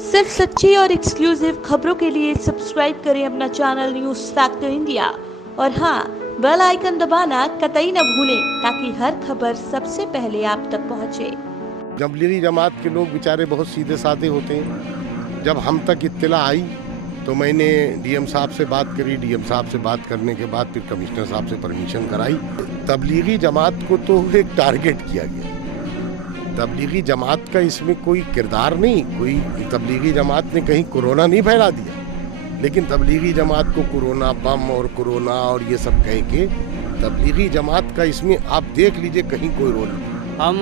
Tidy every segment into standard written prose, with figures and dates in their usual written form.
सिर्फ सच्ची और एक्सक्लूसिव खबरों के लिए सब्सक्राइब करें अपना चैनल न्यूज़ फैक्टर इंडिया और हाँ, बेल आइकन दबाना कतई न भूलें ताकि हर खबर सबसे पहले आप तक पहुंचे। तबलीगी जमात के लोग बेचारे बहुत सीधे साधे होते हैं। जब हम तक इत्तला आई तो मैंने डीएम साहब से बात करी। डीएम साहब से बात करने के बाद फिर कमिश्नर साहब से परमिशन कराई। तबलीगी जमात को तो एक टारगेट किया गया। तबलीगी जमात का इसमें कोई किरदार नहीं। कोई तबलीगी जमात ने कहीं कोरोना नहीं फैला दिया, लेकिन तबलीगी जमात को कोरोना बम और कोरोना और ये सब कह के तबलीगी जमात का इसमें आप देख लीजिए कहीं कोई रोल नहीं। हम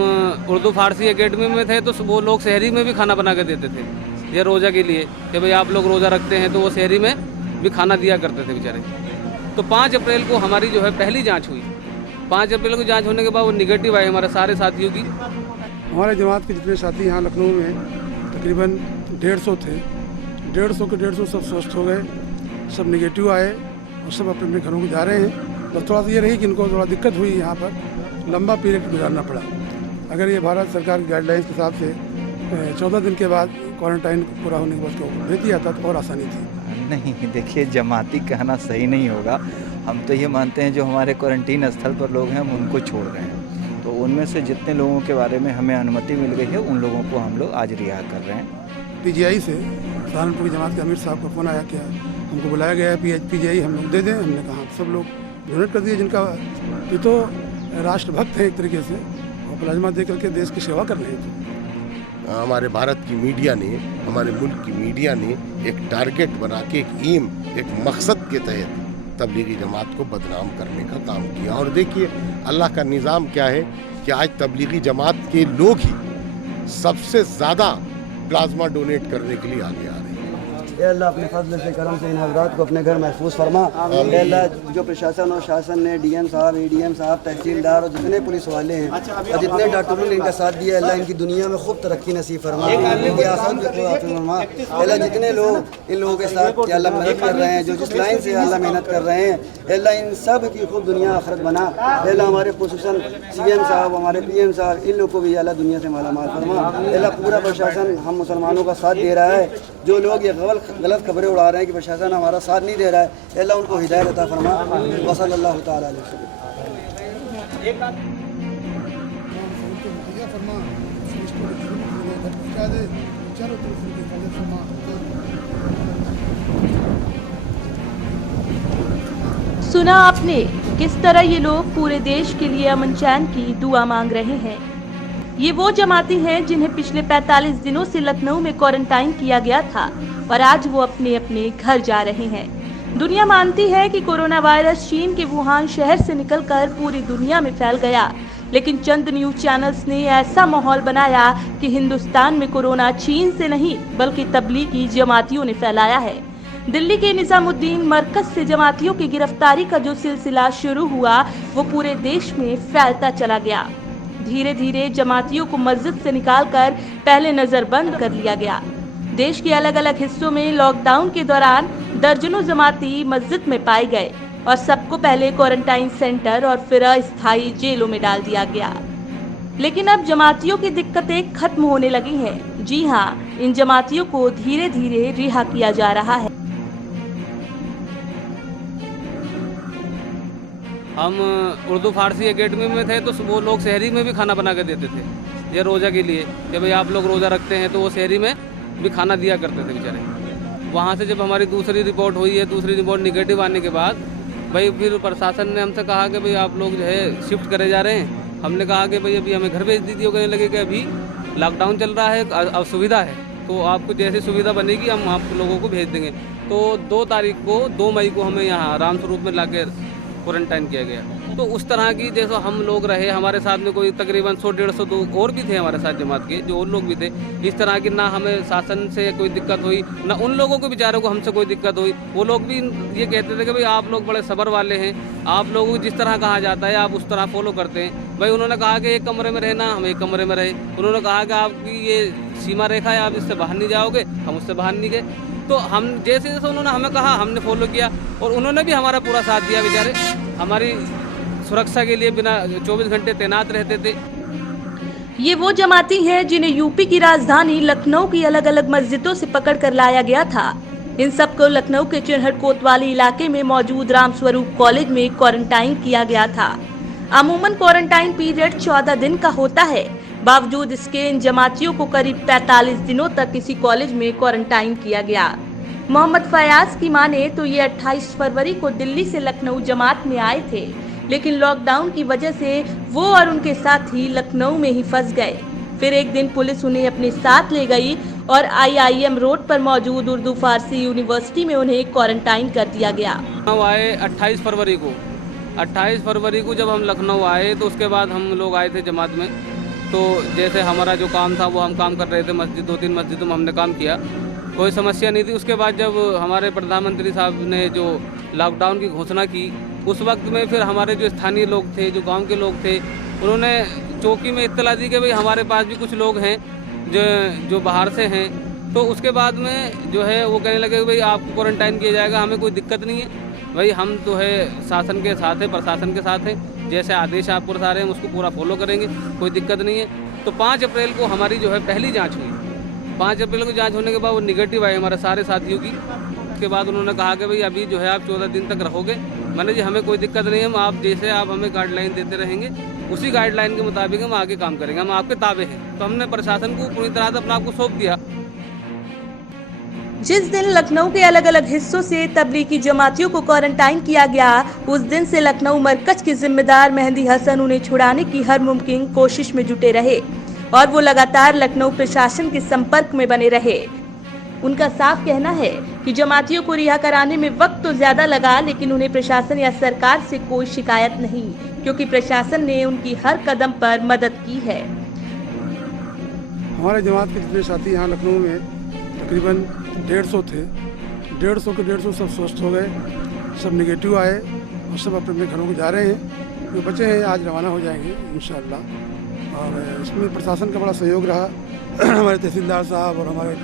उर्दू फारसी एकेडमी में थे तो वो लोग शहरी में भी खाना बना के देते थे, ये रोज़ा के लिए कि भाई आप लोग रोज़ा रखते हैं तो वो शहरी में भी खाना दिया करते थे बेचारे। तो 5 अप्रैल को हमारी जो है पहली जांच हुई। 5 अप्रैल को जांच होने के बाद वो निगेटिव आई हमारे सारे साथियों की। हमारे जमात के जितने साथी यहाँ लखनऊ में तकरीबन 150 थे, 150 के 150 सब स्वस्थ हो गए, सब निगेटिव आए और सब अपने अपने घरों को जा रहे हैं। बस थोड़ा सा ये रही कि इनको थोड़ा दिक्कत हुई, यहाँ पर लंबा पीरियड गुजारना पड़ा। अगर ये भारत सरकार की गाइडलाइंस के हिसाब से 14 दिन के बाद क्वारंटाइन पूरा होने के बाद उसको भेज दिया था तो और आसानी थी। नहीं, देखिए जमाती कहना सही नहीं होगा। हम तो ये मानते हैं जो हमारे क्वारंटीन स्थल पर लोग हैं हम उनको छोड़ रहे हैं, तो उनमें से जितने लोगों के बारे में हमें अनुमति मिल गई है उन लोगों को हम लोग आज रिहा कर रहे हैं। पीजीआई से सहारनपुर की जमात के अमीर साहब का फ़ोन आया, क्या हमको बुलाया गया है पीजीआई हम लोग दे दें। हमने कहा सब लोग डोनेट कर दिए, जिनका ये तो राष्ट्रभक्त है एक तरीके से और प्लाज्मा दे करके देश की सेवा कर रहे हैं। हमारे भारत की मीडिया ने, हमारे मुल्क की मीडिया ने एक टारगेट बना के एक मकसद के तहत तबलीगी जमात को बदनाम करने का काम किया। और देखिए अल्लाह का निज़ाम क्या है कि आज तबलीगी जमात के लोग ही सबसे ज़्यादा प्लाज्मा डोनेट करने के लिए आगे आ रहे हैं। अल्लाह अपने फजल से करम से इन हज़रात को अपने घर महफूज फरमा। अल्लाह जो प्रशासन और शासन ने डीएम साहब, एडीएम साहब, तहसीलदार और जितने पुलिस वाले हैं और जितने डॉक्टरों ने इनका साथ दिया, अल्लाह इनकी दुनिया में खूब तरक्की नसीब फरमा, इनकी आसान फरमा। अल्लाह जितने लोग इन लोगों के साथ अल्लाह मदद कर रहे हैं, जो जिस लाइन से अल्लाह मेहनत कर रहे हैं, अल्लाह इन सब की खूब दुनिया आखिरत बना। अल्लाह हमारे खुसूसन सीएम साहब, हमारे पीएम साहब, इन लोग को भी अल्लाह दुनिया से माला माल फरमा। अल्लाह पूरा प्रशासन हम मुसलमानों का साथ दे रहा है। जो लोग ये गलत खबरें उड़ा रहे हैं कि प्रशासन हमारा साथ नहीं दे रहा है, अल्लाह उनको हिदायत अता फरमा। वसल्लल्लाहु तआला अलैहि वसल्लम। सुना आपने किस तरह ये लोग पूरे देश के लिए अमन चैन की दुआ मांग रहे हैं। ये वो जमाती हैं जिन्हें पिछले 45 दिनों से लखनऊ में क्वारंटाइन किया गया था और आज वो अपने अपने घर जा रहे हैं। दुनिया मानती है कि कोरोना वायरस चीन के वुहान शहर से निकलकर पूरी दुनिया में फैल गया, लेकिन चंद न्यूज चैनल्स ने ऐसा माहौल बनाया कि हिंदुस्तान में कोरोना चीन से नहीं बल्कि तबलीगी जमातियों ने फैलाया है। दिल्ली के निजामुद्दीन मरकज से जमातियों की गिरफ्तारी का जो सिलसिला शुरू हुआ वो पूरे देश में फैलता चला गया। धीरे धीरे जमातियों को मस्जिद से निकालकर पहले नजरबंद कर लिया गया। देश के अलग अलग हिस्सों में लॉकडाउन के दौरान दर्जनों जमाती मस्जिद में पाए गए और सबको पहले क्वारंटाइन सेंटर और फिर अस्थायी जेलों में डाल दिया गया। लेकिन अब जमातियों की दिक्कतें खत्म होने लगी हैं। जी हाँ, इन जमातियों को धीरे धीरे रिहा किया जा रहा है। हम उर्दू फारसी एकेडमी में थे तो वो लोग शहरी में भी खाना बना के देते थे, ये रोज़ा के लिए कि भाई आप लोग रोज़ा रखते हैं तो वो शहरी में भी खाना दिया करते थे बेचारे। वहाँ से जब हमारी दूसरी रिपोर्ट हुई है, दूसरी रिपोर्ट निगेटिव आने के बाद भाई फिर प्रशासन ने हमसे कहा कि भाई आप लोग जो है शिफ्ट करे जा रहे हैं। हमने कहा कि भाई अभी हमें घर भेज दीजिए। वो कहने लगे कि अभी लॉकडाउन चल रहा है, अब सुविधा है तो आपको जैसी सुविधा बनेगी हम आप लोगों को भेज देंगे। तो 2 मई को हमें यहाँ राम स्वरूप में लाकर क्वारंटाइन किया गया। तो उस तरह की जैसे हम लोग रहे, हमारे साथ में कोई तकरीबन 100-150 और भी थे हमारे साथ जमात के, जो और लोग भी थे। इस तरह की ना हमें शासन से कोई दिक्कत हुई, ना उन लोगों को बेचारों को हमसे कोई दिक्कत हुई। वो लोग भी ये कहते थे कि भाई आप लोग बड़े सब्र वाले हैं, आप लोगों को जिस तरह कहा जाता है आप उस तरह फॉलो करते हैं। भाई उन्होंने कहा कि एक कमरे में रहना, हम एक कमरे में रहे। उन्होंने कहा कि आपकी ये सीमा रेखा है, आप इससे बाहर नहीं जाओगे, हम उससे बाहर नहीं गए। तो हम जैसे जैसे उन्होंने हमें कहा हमने फॉलो किया और उन्होंने भी हमारा पूरा साथ दिया। बेचारे हमारी सुरक्षा के लिए बिना 24 घंटे तैनात रहते थे। ये वो जमाती हैं जिन्हें यूपी की राजधानी लखनऊ की अलग अलग मस्जिदों से पकड़कर लाया गया था। इन सबको लखनऊ के चिन्हट कोतवाली इलाके में मौजूद रामस्वरूप कॉलेज में क्वारंटाइन किया गया था। अमूमन क्वारंटाइन पीरियड 14 दिन का होता है। बावजूद इसके इन जमातियों को करीब 45 दिनों तक इसी कॉलेज में क्वारंटाइन किया गया। मोहम्मद फयाज की माने तो ये 28 फरवरी को दिल्ली से लखनऊ जमात में आए थे, लेकिन लॉकडाउन की वजह से वो और उनके साथी लखनऊ में ही फंस गए। फिर एक दिन पुलिस उन्हें अपने साथ ले गई और IIM रोड पर मौजूद उर्दू फारसी यूनिवर्सिटी में उन्हें क्वारंटाइन कर दिया गया। लखनऊ आए 28 फरवरी को। 28 फरवरी को जब हम लखनऊ आए तो उसके बाद हम लोग आए थे जमात में। तो जैसे हमारा जो काम था वो हम काम कर रहे थे, मस्जिद 2-3 मस्जिदों में हमने काम किया, कोई समस्या नहीं थी। उसके बाद जब हमारे प्रधानमंत्री साहब ने जो लॉकडाउन की घोषणा की, उस वक्त में फिर हमारे जो स्थानीय लोग थे, जो गांव के लोग थे, उन्होंने चौकी में इत्तला दी कि भाई हमारे पास भी कुछ लोग हैं जो बाहर से हैं। तो उसके बाद में जो है वो कहने लगे भाई आपको क्वारंटाइन किया जाएगा, हमें कोई दिक्कत नहीं है भाई, हम तो है शासन के साथ है, प्रशासन के साथ है, जैसे आदेश आप पुरसा रहे हैं उसको पूरा फॉलो करेंगे, कोई दिक्कत नहीं है। तो 5 अप्रैल को हमारी जो है पहली जाँच हुई। 5 अप्रैल को जाँच होने के बाद वो निगेटिव आई हमारे सारे साथियों की। उसके बाद उन्होंने कहा कि भाई अभी जो है आप 14 दिन तक रहोगे। मैंने जी हमें कोई दिक्कत नहीं है, हम आप जैसे आप हमें गाइडलाइन देते रहेंगे उसी गाइडलाइन के मुताबिक हम आगे काम करेंगे, हम आपके ताबे हैं। तो हमने प्रशासन को पूरी तरह से अपना आपको सौंप दिया। जिस दिन लखनऊ के अलग अलग हिस्सों से तबलीगी जमातियों को क्वारंटाइन किया गया, उस दिन से लखनऊ मरकज के जिम्मेदार मेहंदी हसन उन्हें छुड़ाने की हर मुमकिन कोशिश में जुटे रहे और वो लगातार लखनऊ प्रशासन के संपर्क में बने रहे। उनका साफ कहना है कि जमातियों को रिहा कराने में वक्त तो ज्यादा लगा, लेकिन उन्हें प्रशासन या सरकार से कोई शिकायत नहीं, क्योंकि प्रशासन ने उनकी हर कदम पर मदद की है। हमारे जमात के जितने साथी यहाँ लखनऊ में तकरीबन 150 थे, 150 के 150 सब स्वस्थ हो गए, सब निगेटिव आए और सब अपने अपने घरों को जा रहे हैं। जो बचे हैं आज रवाना हो जाएंगे इंशाअल्लाह। और इसमें प्रशासन का बड़ा सहयोग रहा। हमारे तहसीलदार साहब और हमारे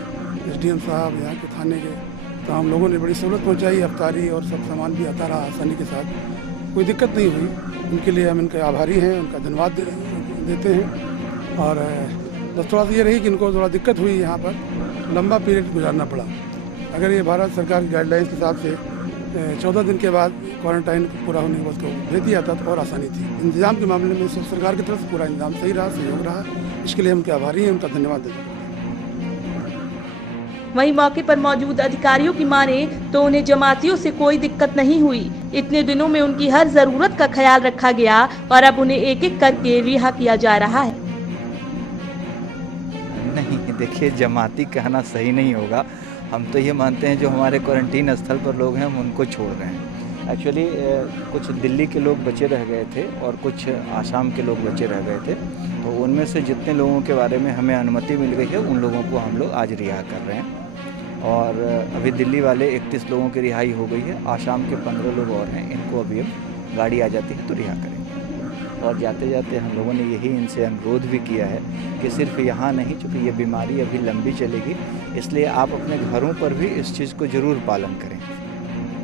SDM साहब, यहाँ के थाने के तमाम लोगों ने बड़ी सहूलत पहुँचाई। अफ्तारी और सब सामान भी आता रहा आसानी के साथ, कोई दिक्कत नहीं हुई। उनके लिए हम इनके आभारी हैं, उनका धन्यवाद देते हैं। और बस थोड़ा सा ये रही कि इनको थोड़ा दिक्कत हुई, यहाँ पर लंबा पीरियड गुजारना पड़ा। अगर ये भारत सरकार की गाइडलाइंस के हिसाब से 14 दिन के बाद क्वारंटाइन पूरा होने के बाद को भेज दिया था तो और आसानी थी। इंतजाम के मामले में सरकार की तरफ से पूरा इंतजाम सही रहा, सहयोग रहा, इसके लिए हम उनके आभारी हैं, उनका धन्यवाद देते हैं। वहीं मौके पर मौजूद अधिकारियों की माने तो उन्हें जमातियों से कोई दिक्कत नहीं हुई। इतने दिनों में उनकी हर जरूरत का ख्याल रखा गया और अब उन्हें एक एक करके रिहा किया जा रहा है। नहीं, देखिए जमाती कहना सही नहीं होगा। हम तो ये मानते हैं जो हमारे क्वारंटीन स्थल पर लोग हैं हम उनको छोड़ रहे हैं। एक्चुअली कुछ दिल्ली के लोग बचे रह गए थे और कुछ आसाम के लोग बचे रह गए थे, तो उनमें से जितने लोगों के बारे में हमें अनुमति मिल गई है उन लोगों को हम लोग आज रिहा कर रहे हैं। और अभी दिल्ली वाले 31 लोगों की रिहाई हो गई है, आसाम के 15 लोग और हैं, इनको अभी अब गाड़ी आ जाती है तो रिहा करेंगे। और जाते जाते हम लोगों ने यही इनसे अनुरोध भी किया है कि सिर्फ यहाँ नहीं, चूँकि ये बीमारी अभी लंबी चलेगी, इसलिए आप अपने घरों पर भी इस चीज़ को ज़रूर पालन करें।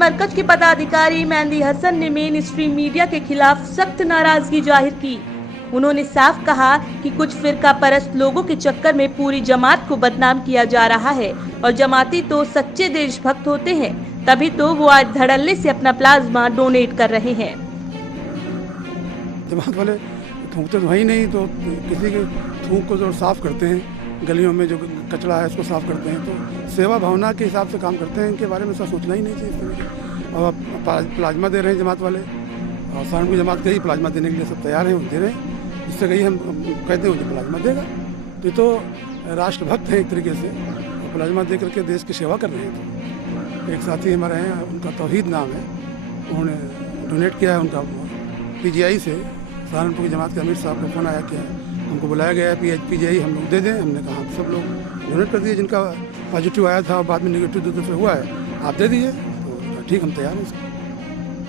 मरकज के पदाधिकारी मेहंदी हसन ने मेन स्ट्रीम मीडिया के खिलाफ सख्त नाराजगी जाहिर की। उन्होंने साफ कहा कि कुछ फिरका परस्त लोगों के चक्कर में पूरी जमात को बदनाम किया जा रहा है और जमाती तो सच्चे देशभक्त होते हैं, तभी तो वो आज धड़ल्ले से अपना प्लाज्मा डोनेट कर रहे हैं। जमात वाले थूकते तो वही नहीं, तो किसी के थूक को जो साफ करते हैं, गलियों में जो कचरा है इसको साफ करते हैं, तो सेवा भावना के हिसाब से काम करते हैं। इनके बारे में सब सोचना ही नहीं चाहिए इस तरह के। और अब प्लाज्मा दे रहे हैं जमात वाले, और सहारनपुर जमात के ही प्लाज्मा देने के लिए सब तैयार हैं, दे रहे हैं। इससे कहीं हम कहते हैं मुझे प्लाज्मा देगा, तो राष्ट्रभक्त हैं एक तरीके से, और प्लाज्मा दे करके देश की सेवा कर रहे हैं। तो एक साथी हमारे हैं, उनका तौहीद नाम है, उन्होंने डोनेट किया है। उनका PGI से सहारनपुर की जमात के अमीर साहब का फ़ोन आया कि हमको बुलाया गया है PGI हम लोग दे दें। हमने कहा सब लोग डोनेट कर दिए, जिनका पॉजिटिव आया था और बाद में नेगेटिव 2 दफ़े हुआ है, आप दे दीजिए। तो ठीक, हम तैयार हैं।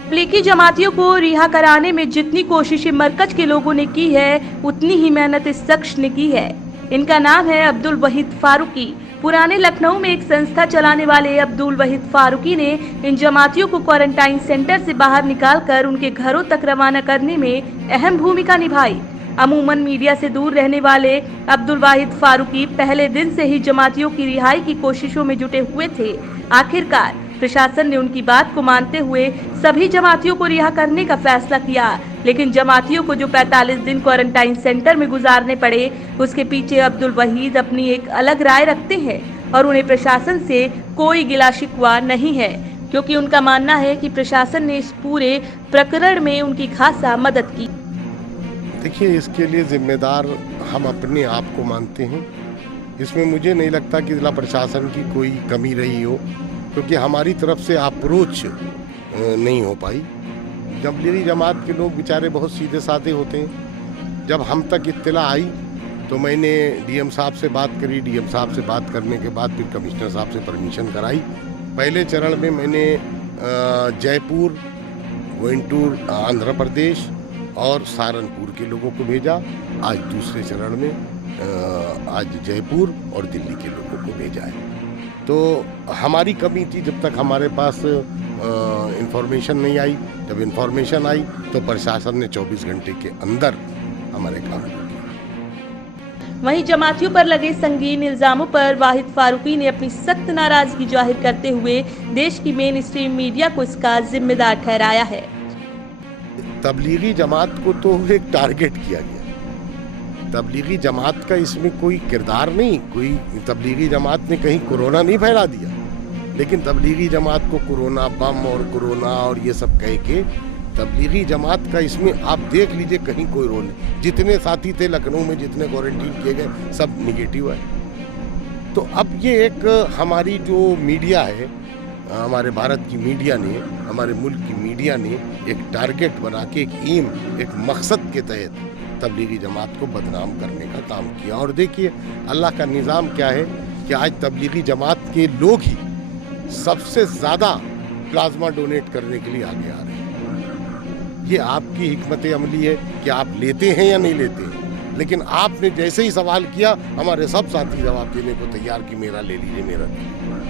तबलीगी जमातियों को रिहा कराने में जितनी कोशिशें मरकज के लोगों ने की है, उतनी ही मेहनत इस शख्स ने की है। इनका नाम है अब्दुल वहीद फारूकी। पुराने लखनऊ में एक संस्था चलाने वाले अब्दुल वहीद फारूकी ने इन जमातियों को क्वारंटाइन सेंटर से बाहर निकालकर उनके घरों तक रवाना करने में अहम भूमिका निभाई। अमूमन मीडिया से दूर रहने वाले अब्दुल वाहिद फारूकी पहले दिन से ही जमातियों की रिहाई की कोशिशों में जुटे हुए थे। आखिरकार प्रशासन ने उनकी बात को मानते हुए सभी जमातियों को रिहा करने का फैसला किया, लेकिन जमातियों को जो 45 दिन क्वारंटाइन सेंटर में गुजारने पड़े, उसके पीछे अब्दुल वहीद अपनी एक अलग राय रखते हैं और उन्हें प्रशासन से कोई गिला शिकवा नहीं है, क्योंकि उनका मानना है कि प्रशासन ने इस पूरे प्रकरण में उनकी खासा मदद की। देखिए, इसके लिए जिम्मेदार हम अपने आप को मानते हैं। इसमें मुझे नहीं लगता कि जिला प्रशासन की कोई कमी रही हो, क्योंकि हमारी तरफ से अप्रोच नहीं हो पाई। तबलीगी जमात के लोग बेचारे बहुत सीधे साधे होते हैं। जब हम तक इत्तला आई तो मैंने डीएम साहब से बात करी। डीएम साहब से बात करने के बाद फिर कमिश्नर साहब से परमिशन कराई। पहले चरण में मैंने जयपुर, गोइंटूर, आंध्र प्रदेश और सहारनपुर के लोगों को भेजा। आज दूसरे चरण में आज जयपुर और दिल्ली के लोगों को भेजा है। तो हमारी कमी थी जब तक हमारे पास इंफॉर्मेशन नहीं आई। जब इंफॉर्मेशन आई तो प्रशासन ने 24 घंटे के अंदर हमारे काम किया। वहीं जमातियों पर लगे संगीन इल्जामों पर वाहिद फारूकी ने अपनी सख्त नाराजगी जाहिर करते हुए देश की मेन स्ट्रीम मीडिया को इसका जिम्मेदार ठहराया है। तबलीगी जमात को तो एक टारगेट किया गया। तबलीगी जमात का इसमें कोई किरदार नहीं। कोई तबलीगी जमात ने कहीं कोरोना नहीं फैला दिया, लेकिन तबलीगी जमात को कोरोना बम और कोरोना और ये सब कह के तबलीगी जमात का इसमें आप देख लीजिए कहीं कोई रोल नहीं। जितने साथी थे लखनऊ में, जितने क्वारंटीन किए गए, सब निगेटिव है। तो अब ये एक हमारी जो मीडिया है, हमारे भारत की मीडिया ने, हमारे मुल्क की मीडिया ने एक टारगेट बना के, एक एम, एक मकसद के तहत तबलीगी जमात को बदनाम करने का काम किया। और देखिए अल्लाह का निज़ाम क्या है कि आज तबलीगी जमात के लोग ही सबसे ज़्यादा प्लाज्मा डोनेट करने के लिए आगे आ रहे हैं। ये आपकी हिकमत अमली है कि आप लेते हैं या नहीं लेते हैं। लेकिन आपने जैसे ही सवाल किया, हमारे सब साथी जवाब देने को तैयार कि मेरा ले लीजिए, मेरा ले लीजिए।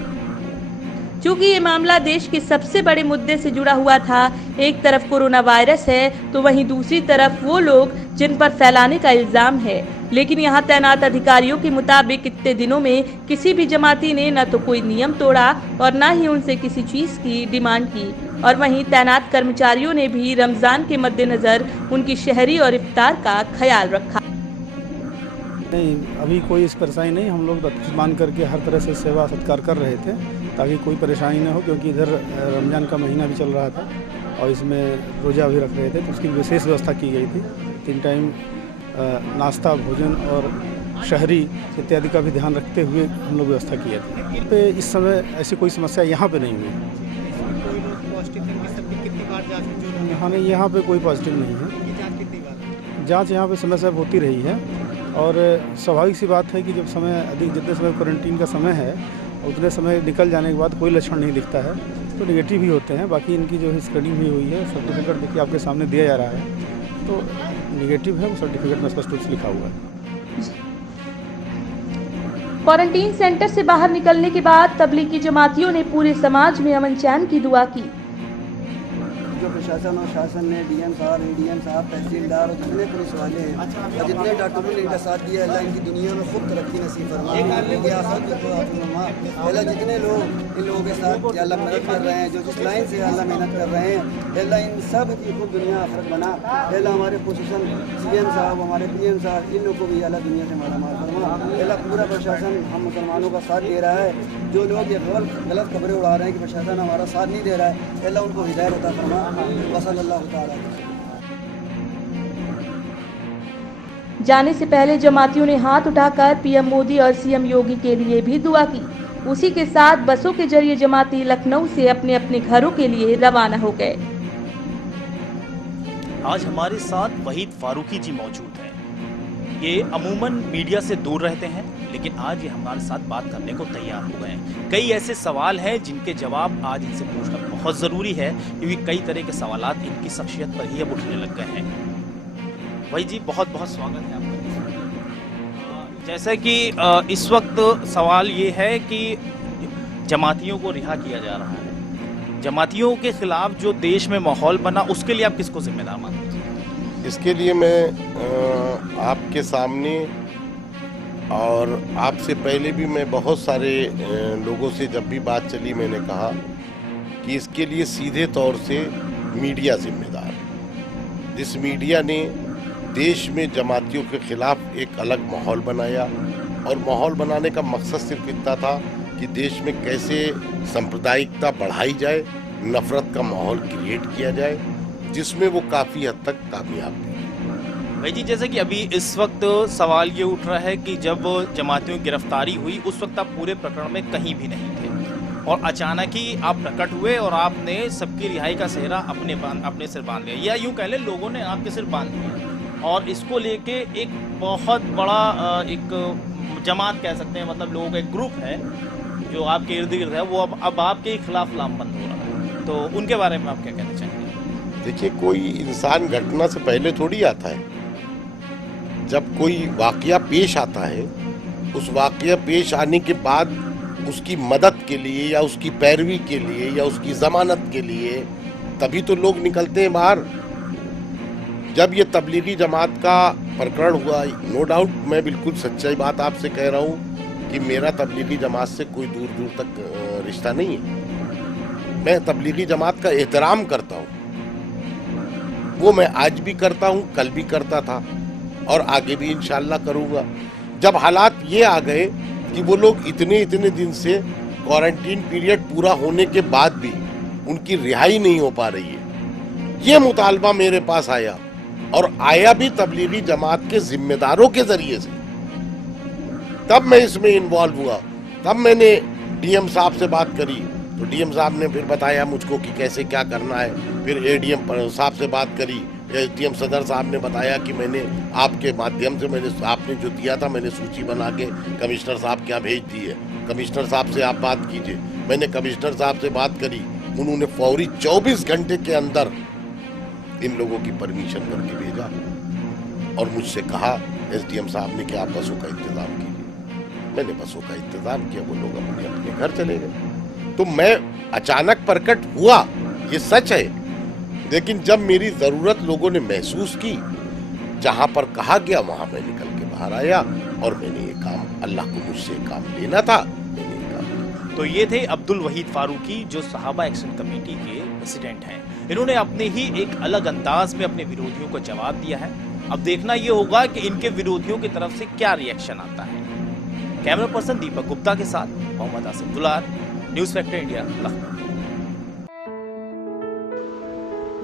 चूंकि ये मामला देश के सबसे बड़े मुद्दे से जुड़ा हुआ था, एक तरफ कोरोना वायरस है तो वहीं दूसरी तरफ वो लोग जिन पर फैलाने का इल्जाम है। लेकिन यहाँ तैनात अधिकारियों के मुताबिक इतने दिनों में किसी भी जमाती ने न तो कोई नियम तोड़ा और न ही उनसे किसी चीज की डिमांड की। और वहीं तैनात कर्मचारियों ने भी रमजान के मद्देनजर उनकी शहरी और इफ्तार का ख्याल रखा। नहीं, अभी कोई इस परेशानी नहीं। हम लोग मान करके हर तरह से सेवा सत्कार कर रहे थे ताकि कोई परेशानी न हो, क्योंकि इधर रमज़ान का महीना भी चल रहा था और इसमें रोज़ा भी रख रहे थे, तो उसकी विशेष व्यवस्था की गई थी। 3 टाइम नाश्ता, भोजन और शहरी इत्यादि का भी ध्यान रखते हुए हम लोग व्यवस्था किए थे। तो इस समय ऐसी कोई समस्या यहाँ पे नहीं हुई। हाँ, नहीं, यहाँ पे कोई पॉजिटिव नहीं है। जाँच यहाँ पे समय से होती रही है और स्वाभाविक सी बात है कि जब समय अधिक, जितने समय क्वारंटीन का समय है उतने समय निकल जाने के बाद कोई लक्षण नहीं दिखता है तो नेगेटिव ही होते हैं। बाकी इनकी जो स्क्रीनिंग भी हुई है, सर्टिफिकेट देखिए आपके सामने दिया जा रहा है, तो नेगेटिव है, वो सर्टिफिकेट में स्पष्ट रूप से लिखा हुआ है। क्वारंटीन सेंटर से बाहर निकलने के बाद तबलीगी जमातियों ने पूरे समाज में अमन चैन की दुआ की। जो प्रशासन और शासन ने, डीएम साहब, एडीएम साहब, तहसीलदार और जितने पुलिस वाले हैं और जितने डॉक्टरों ने इनका साथ दिया, अल्लाह इनकी दुनिया में खूब तरक्की नसीब फरमाए। अल्लाह जितने लोग इन लोगों के साथ अल्लाह मदद कर रहे हैं, जो जिस लाइन से अल्लाह मेहनत कर रहे हैं, अल्लाह इन सब की खूब दुनिया आखिरत बना। अल्लाह हमारे खुसूसन सीएम साहब, हमारे पीएम साहब, इन लोगों को भी अल्लाह दुनिया से मालामाल फरमा। अल्लाह पूरा प्रशासन हम मुसलमानों का साथ दे रहा है। जो लोग ये गलत खबरें उड़ा रहे हैं कि प्रशासन हमारा साथ नहीं दे रहा है, अल्लाह उनको हिदायत अता फरमा। जाने से पहले जमातियों ने हाथ उठाकर पीएम मोदी और सीएम योगी के लिए भी दुआ की। उसी के साथ बसों के जरिए जमाती लखनऊ से अपने अपने घरों के लिए रवाना हो गए। आज हमारे साथ वहीद फारूकी जी मौजूद हैं। ये अमूमन मीडिया से दूर रहते हैं, लेकिन आज ये हमारे साथ बात करने को तैयार हो गए हैं। कई ऐसे सवाल हैं जिनके जवाब आज इनसे पूछना बहुत ज़रूरी है, क्योंकि कई तरह के सवालात इनकी शख्सियत पर ही अब उठने लग गए हैं। वही जी, बहुत बहुत स्वागत है आपका। जैसे कि इस वक्त सवाल ये है कि जमातियों को रिहा किया जा रहा है, जमातियों के खिलाफ जो देश में माहौल बना, उसके लिए आप किसको जिम्मेदार मानते हैं? इसके लिए मैं आपके सामने और आपसे पहले भी मैं बहुत सारे लोगों से जब भी बात चली मैंने कहा कि इसके लिए सीधे तौर से मीडिया जिम्मेदार है। जिस मीडिया ने देश में जमातियों के खिलाफ एक अलग माहौल बनाया, और माहौल बनाने का मकसद सिर्फ इतना था कि देश में कैसे सांप्रदायिकता बढ़ाई जाए, नफरत का माहौल क्रिएट किया जाए, जिसमें वो काफ़ी हद तक कामयाब भी। भाई जी, जैसे कि अभी इस वक्त सवाल ये उठ रहा है कि जब जमातियों की गिरफ्तारी हुई उस वक्त आप पूरे प्रकरण में कहीं भी नहीं थे और अचानक ही आप प्रकट हुए और आपने सबकी रिहाई का सेहरा अपने सिर बांध लिया, या यूं कह लें लोगों ने आपके सिर बांध लिया, और इसको लेके एक बहुत बड़ा एक जमात कह सकते हैं, मतलब लोगों का एक ग्रुप है जो आपके इर्द गिर्द है, वो अब आपके खिलाफ लामबंद हो रहा है, तो उनके बारे में आप क्या कहना चाहेंगे? देखिए, कोई इंसान घटना से पहले थोड़ी आता है। जब कोई वाकया पेश आता है, उस वाकया पेश आने के बाद उसकी मदद के लिए या उसकी पैरवी के लिए या उसकी जमानत के लिए तभी तो लोग निकलते हैं बाहर। जब ये तबलीगी जमात का प्रकरण हुआ, नो डाउट मैं बिल्कुल सच्चाई बात आपसे कह रहा हूँ कि मेरा तबलीगी जमात से कोई दूर दूर तक रिश्ता नहीं है। मैं तबलीगी जमात का एहतराम करता हूँ, वो मैं आज भी करता हूँ, कल भी करता था और आगे भी इंशाल्लाह करूँगा। जब हालात ये आ गए कि वो लोग इतने दिन से क्वारंटीन पीरियड पूरा होने के बाद भी उनकी रिहाई नहीं हो पा रही है, ये मुतालबा मेरे पास आया, और आया भी तबलीगी जमात के जिम्मेदारों के जरिए से। तब मैं इसमें इन्वॉल्व हुआ, तब मैंने डीएम साहब से बात करी, तो डीएम साहब ने फिर बताया मुझको कि कैसे क्या करना है। फिर एडीएम साहब से बात करी, एसडीएम सदर साहब ने बताया कि मैंने आपके माध्यम से, आपने जो दिया था मैंने सूची बना के कमिश्नर साहब क्या भेज दी है, कमिश्नर साहब से आप बात कीजिए। मैंने कमिश्नर साहब से बात करी, उन्होंने फौरी 24 घंटे के अंदर इन लोगों की परमिशन करके भेजा और मुझसे कहा एसडीएम साहब ने कि आप बसों का इंतजाम कीजिए। मैंने बसों का इंतजाम किया, वो लोग अपने अपने घर चले गए। तो मैं अचानक प्रकट हुआ, ये सच है, लेकिन जब मेरी जरूरत लोगों ने महसूस की, जहां पर कहा गया वहां मैं निकल के बाहर आया और मैंने ये काम, अल्लाह को मुझसे काम लेना था, मैंने ये काम। तो ये थे अब्दुल वहीद फारूकी, जो सहाबा एक्शन कमेटी के प्रेसिडेंट हैं। इन्होंने अपने ही एक अलग अंदाज में अपने विरोधियों को जवाब दिया है। अब देखना ये होगा कि इनके विरोधियों की तरफ से क्या रिएक्शन आता है। कैमरा पर्सन दीपक गुप्ता के साथ मोहम्मद आसिफ दुलार, न्यूज फैक्टर इंडिया, लखनऊ।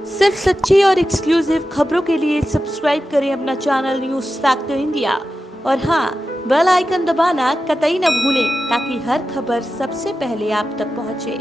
सिर्फ सच्ची और एक्सक्लूसिव खबरों के लिए सब्सक्राइब करें अपना चैनल न्यूज फैक्टर इंडिया, और हाँ, बेल आइकन दबाना कतई न भूलें ताकि हर खबर सबसे पहले आप तक पहुंचे।